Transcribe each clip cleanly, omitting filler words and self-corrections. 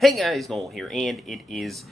Hey guys, Noel here, and it is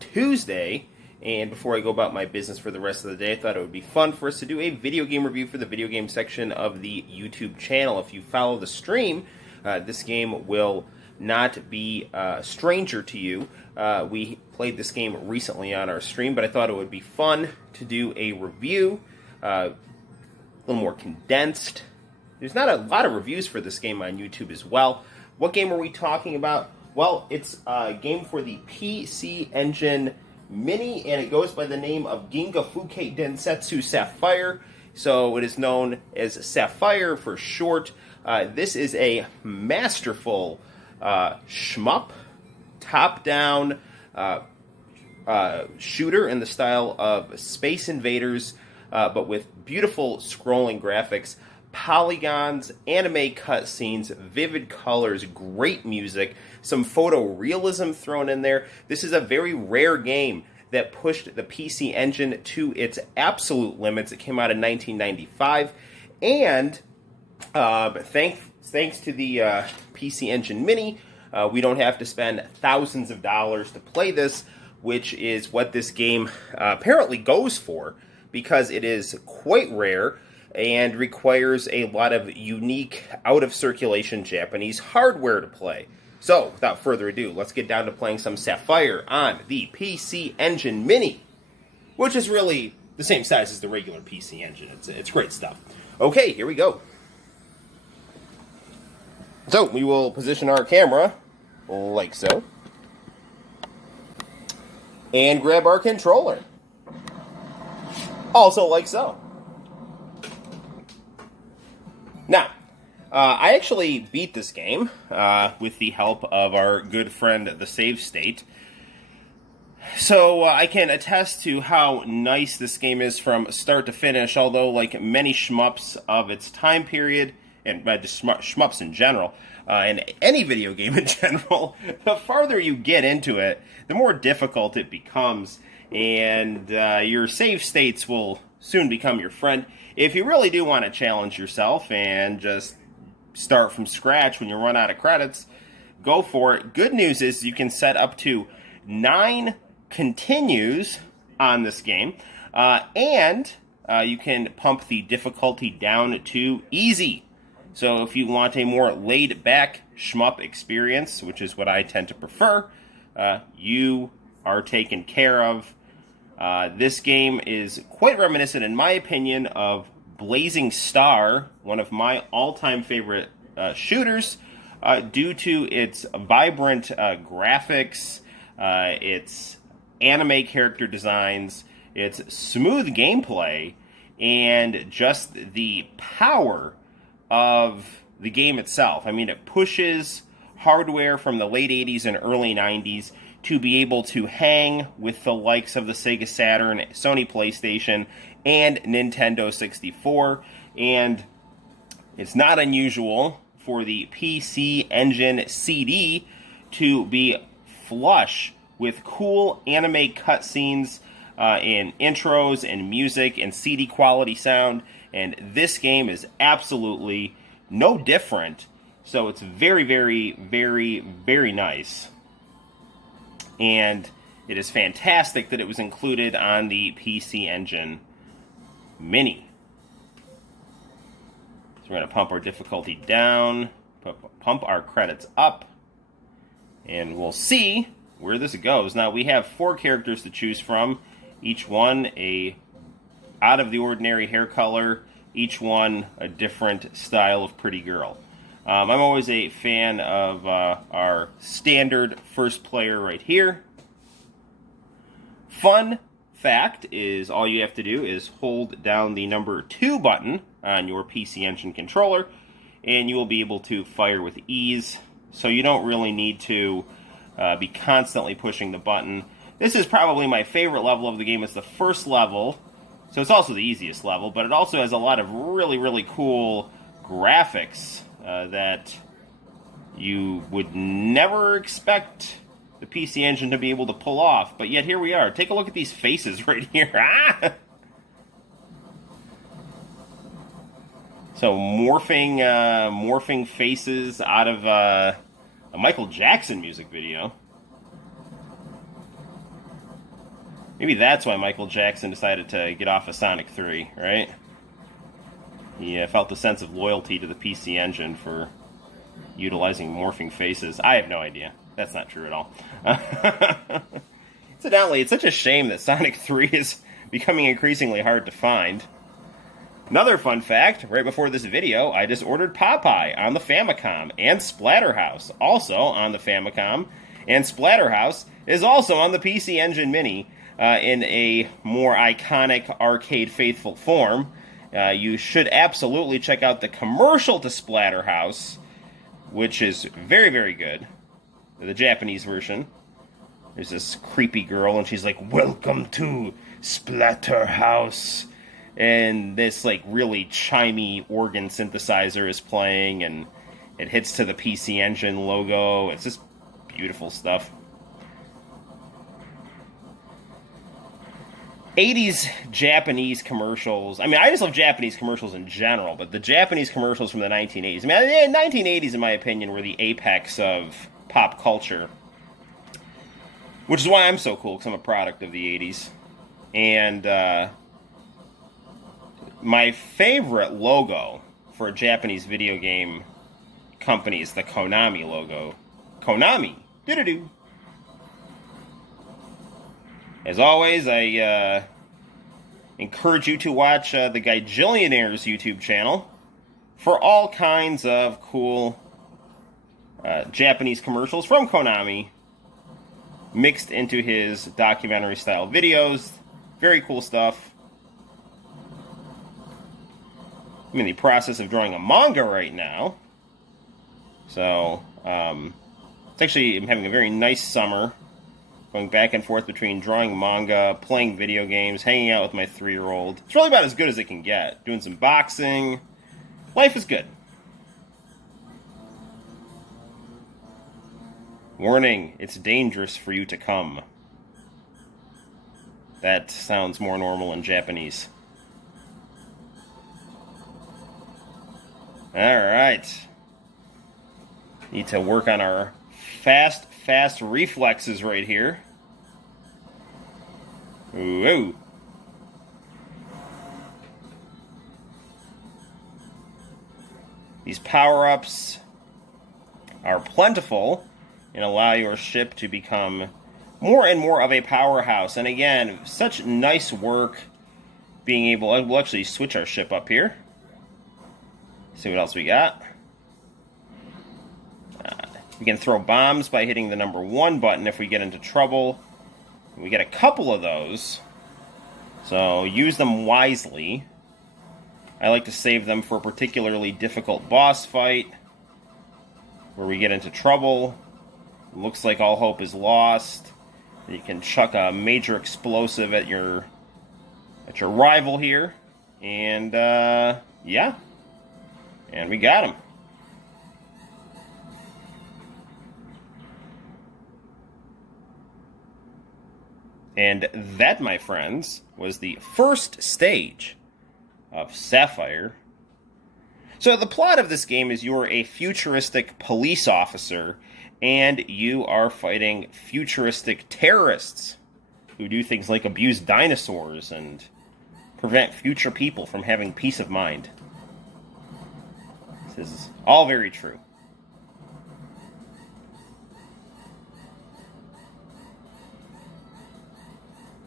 Tuesday, and before I go about my business for the rest of the day, I thought it would be fun for us to do a video game review for the video game section of the YouTube channel. If you follow the stream, this game will not be a stranger to you. We played this game recently on our stream, but I thought it would be fun to do a review, a little more condensed. There's not a lot of reviews for this game on YouTube as well. What game are we talking about? Well, it's a game for the PC Engine Mini, and it goes by the name of Ginga Fukei Densetsu Sapphire. So it is known as Sapphire for short. This is a masterful shmup, top-down shooter in the style of Space Invaders, but with beautiful scrolling graphics, polygons, anime cutscenes, vivid colors, great music, some photorealism thrown in there. This is a very rare game that pushed the PC Engine to its absolute limits. It came out in 1995, and thanks to the PC Engine Mini, we don't have to spend thousands of dollars to play this, which is what this game apparently goes for, because it is quite rare and requires a lot of unique, out-of-circulation Japanese hardware to play. So, without further ado, let's get down to playing some Sapphire on the PC Engine Mini, which is really the same size as the regular PC Engine. It's great stuff. Okay, here we go. So, we will position our camera like so, and grab our controller, also like so. Now, I actually beat this game with the help of our good friend, the Save State. So I can attest to how nice this game is from start to finish, although like many shmups of its time period, and just shmups in general, and any video game in general, the farther you get into it, the more difficult it becomes, and your save states will soon become your friend. If you really do want to challenge yourself and just start from scratch when you run out of credits, go for it. Good news is you can set up to 9 continues on this game, and you can pump the difficulty down to easy. So if you want a more laid-back shmup experience, which is what I tend to prefer, you are taken care of. This game is quite reminiscent, in my opinion, of Blazing Star, one of my all-time favorite shooters, due to its vibrant graphics, its anime character designs, its smooth gameplay, and just the power of the game itself. I mean, it pushes hardware from the late 80s and early 90s to be able to hang with the likes of the Sega Saturn, Sony PlayStation, and Nintendo 64. And it's not unusual for the PC Engine CD to be flush with cool anime cutscenes in intros and music and CD quality sound. And this game is absolutely no different. So it's very, very, very, very nice. And it is fantastic that it was included on the PC Engine Mini. So we're going to pump our difficulty down, pump our credits up, and we'll see where this goes. Now, we have 4 characters to choose from, each one a out-of-the-ordinary hair color, each one a different style of pretty girl. I'm always a fan of our standard first player right here. Fun fact is all you have to do is hold down the number 2 button on your PC Engine controller, and you will be able to fire with ease. So you don't really need to be constantly pushing the button. This is probably my favorite level of the game. It's the first level, so it's also the easiest level, but it also has a lot of really, really cool graphics that you would never expect the PC Engine to be able to pull off. But yet here we are. Take a look at these faces right here. So morphing faces out of a Michael Jackson music video. Maybe that's why Michael Jackson decided to get off of Sonic 3, right? He felt a sense of loyalty to the PC Engine for utilizing morphing faces. I have no idea. That's not true at all. Incidentally, it's such a shame that Sonic 3 is becoming increasingly hard to find. Another fun fact, right before this video, I just ordered Popeye on the Famicom, and Splatterhouse also on the Famicom, and Splatterhouse is also on the PC Engine Mini in a more iconic arcade-faithful form. You should absolutely check out the commercial to Splatterhouse, which is very, very good. The Japanese version. There's this creepy girl, and she's like, "Welcome to Splatterhouse." And this, like, really chimey organ synthesizer is playing, and it hits to the PC Engine logo. It's just beautiful stuff. 80s Japanese commercials. I mean, I just love Japanese commercials in general, but the Japanese commercials from the 1980s. I mean, the 1980s, in my opinion, were the apex of pop culture. Which is why I'm so cool, because I'm a product of the 80s. And my favorite logo for a Japanese video game company is the Konami logo. Konami! Do-do-do! As always, I encourage you to watch the Gajillionaire's YouTube channel for all kinds of cool Japanese commercials from Konami mixed into his documentary-style videos. Very cool stuff. I'm in the process of drawing a manga right now. So, it's actually, I'm having a very nice summer. Going back and forth between drawing manga, playing video games, hanging out with my 3-year-old. It's really about as good as it can get. Doing some boxing. Life is good. Warning, it's dangerous for you to come. That sounds more normal in Japanese. Alright. Need to work on our fast reflexes right here. Ooh. These power-ups are plentiful and allow your ship to become more and more of a powerhouse. And again, such nice work being able... We'll actually switch our ship up here. See what else we got. We can throw bombs by hitting the number 1 button if we get into trouble. We get a couple of those, so use them wisely. I like to save them for a particularly difficult boss fight where we get into trouble. It looks like all hope is lost. You can chuck a major explosive at your rival here, and yeah, and we got him. And that, my friends, was the first stage of Sapphire. So the plot of this game is you're a futuristic police officer, and you are fighting futuristic terrorists who do things like abuse dinosaurs and prevent future people from having peace of mind. This is all very true.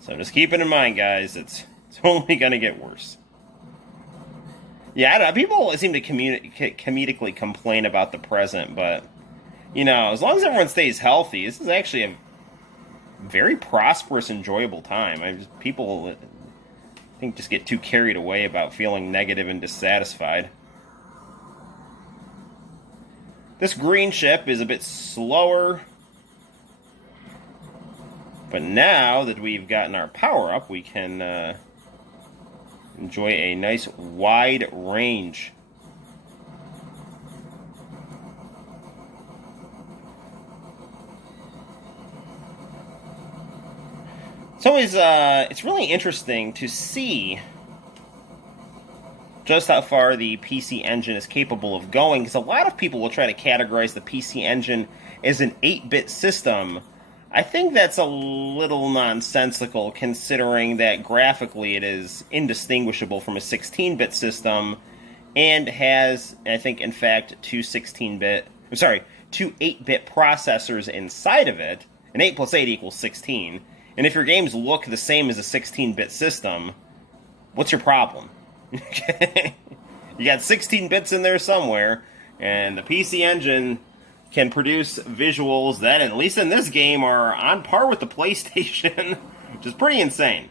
So just keep it in mind, guys, it's only going to get worse. Yeah, I don't know, people seem to comedically complain about the present, but, you know, as long as everyone stays healthy, this is actually a very prosperous, enjoyable time. People, I think, just get too carried away about feeling negative and dissatisfied. This green ship is a bit slower. But now that we've gotten our power-up, we can enjoy a nice wide range. It's always, it's really interesting to see just how far the PC Engine is capable of going, because a lot of people will try to categorize the PC Engine as an 8-bit system. I think that's a little nonsensical, considering that graphically it is indistinguishable from a 16-bit system, and has, I think, in fact, two 8-bit processors inside of it, and 8 plus 8 equals 16. And if your games look the same as a 16-bit system, what's your problem? You got 16 bits in there somewhere, and the PC Engine can produce visuals that, at least in this game, are on par with the PlayStation, which is pretty insane.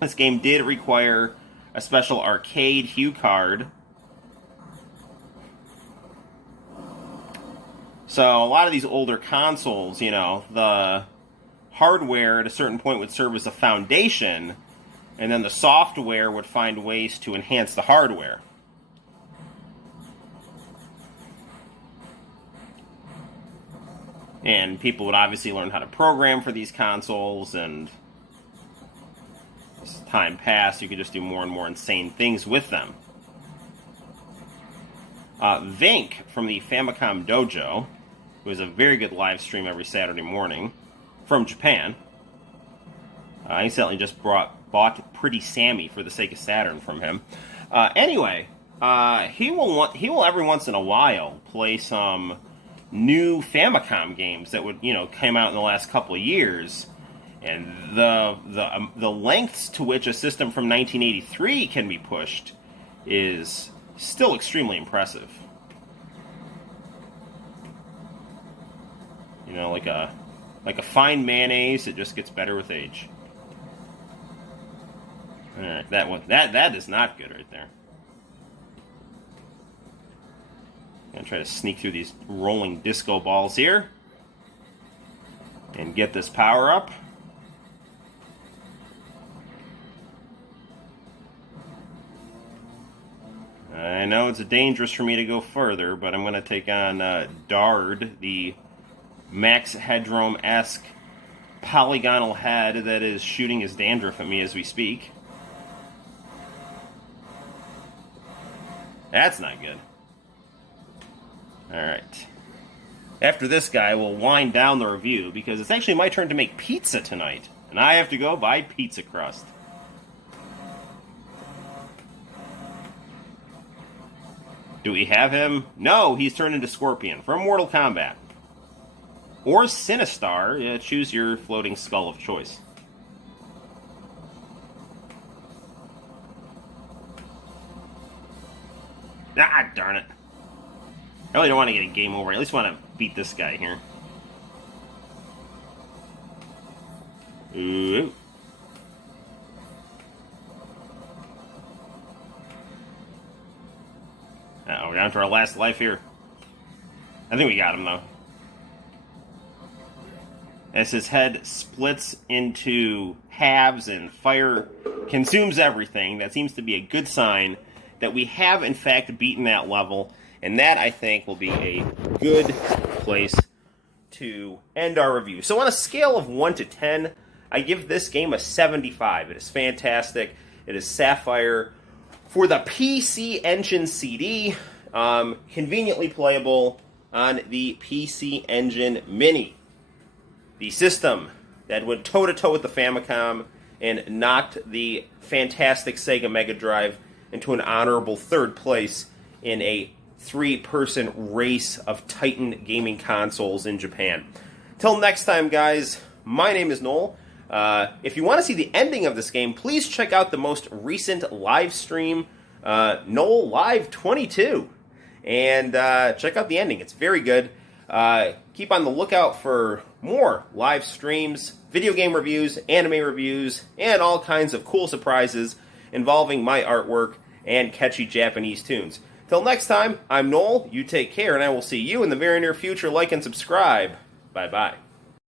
This game did require a special arcade hue card. So a lot of these older consoles, you know, the hardware at a certain point would serve as a foundation, and then the software would find ways to enhance the hardware. And people would obviously learn how to program for these consoles, and as time passed, you could just do more and more insane things with them. Vink from the Famicom Dojo, who has a very good live stream every Saturday morning from Japan. I accidentally just bought Pretty Sammy for the sake of Saturn from him. Anyway, he will every once in a while play some new Famicom games that would, came out in the last couple of years, and the lengths to which a system from 1983 can be pushed is still extremely impressive. Like a fine mayonnaise, it just gets better with age. All right, that is not good right there. Gonna try to sneak through these rolling disco balls here and get this power up. I know it's dangerous for me to go further, but I'm going to take on Dard, the Max Headroom-esque polygonal head that is shooting his dandruff at me as we speak. That's not good. Alright. After this guy, we'll wind down the review, because it's actually my turn to make pizza tonight, and I have to go buy pizza crust. Do we have him? No, he's turned into Scorpion from Mortal Kombat. Or Sinistar. Choose your floating skull of choice. Ah, darn it. I really don't want to get a game over. I at least want to beat this guy here. Ooh. We're down to our last life here. I think we got him, though. As his head splits into halves and fire consumes everything, that seems to be a good sign that we have, in fact, beaten that level. And that, I think, will be a good place to end our review. So on a scale of 1 to 10, I give this game a 75. It is fantastic. It is Sapphire for the PC Engine CD. Conveniently playable on the PC Engine Mini. The system that went toe-to-toe with the Famicom and knocked the fantastic Sega Mega Drive into an honorable third place in a 3-person race of Titan gaming consoles in Japan. Till next time, guys, my name is Noel. If you want to see the ending of this game, please check out the most recent live stream, Noel Live 22. And check out the ending. It's very good. Keep on the lookout for more live streams, video game reviews, anime reviews, and all kinds of cool surprises involving my artwork and catchy Japanese tunes. Till next time, I'm Noel, you take care, and I will see you in the very near future. Like and subscribe. Bye-bye.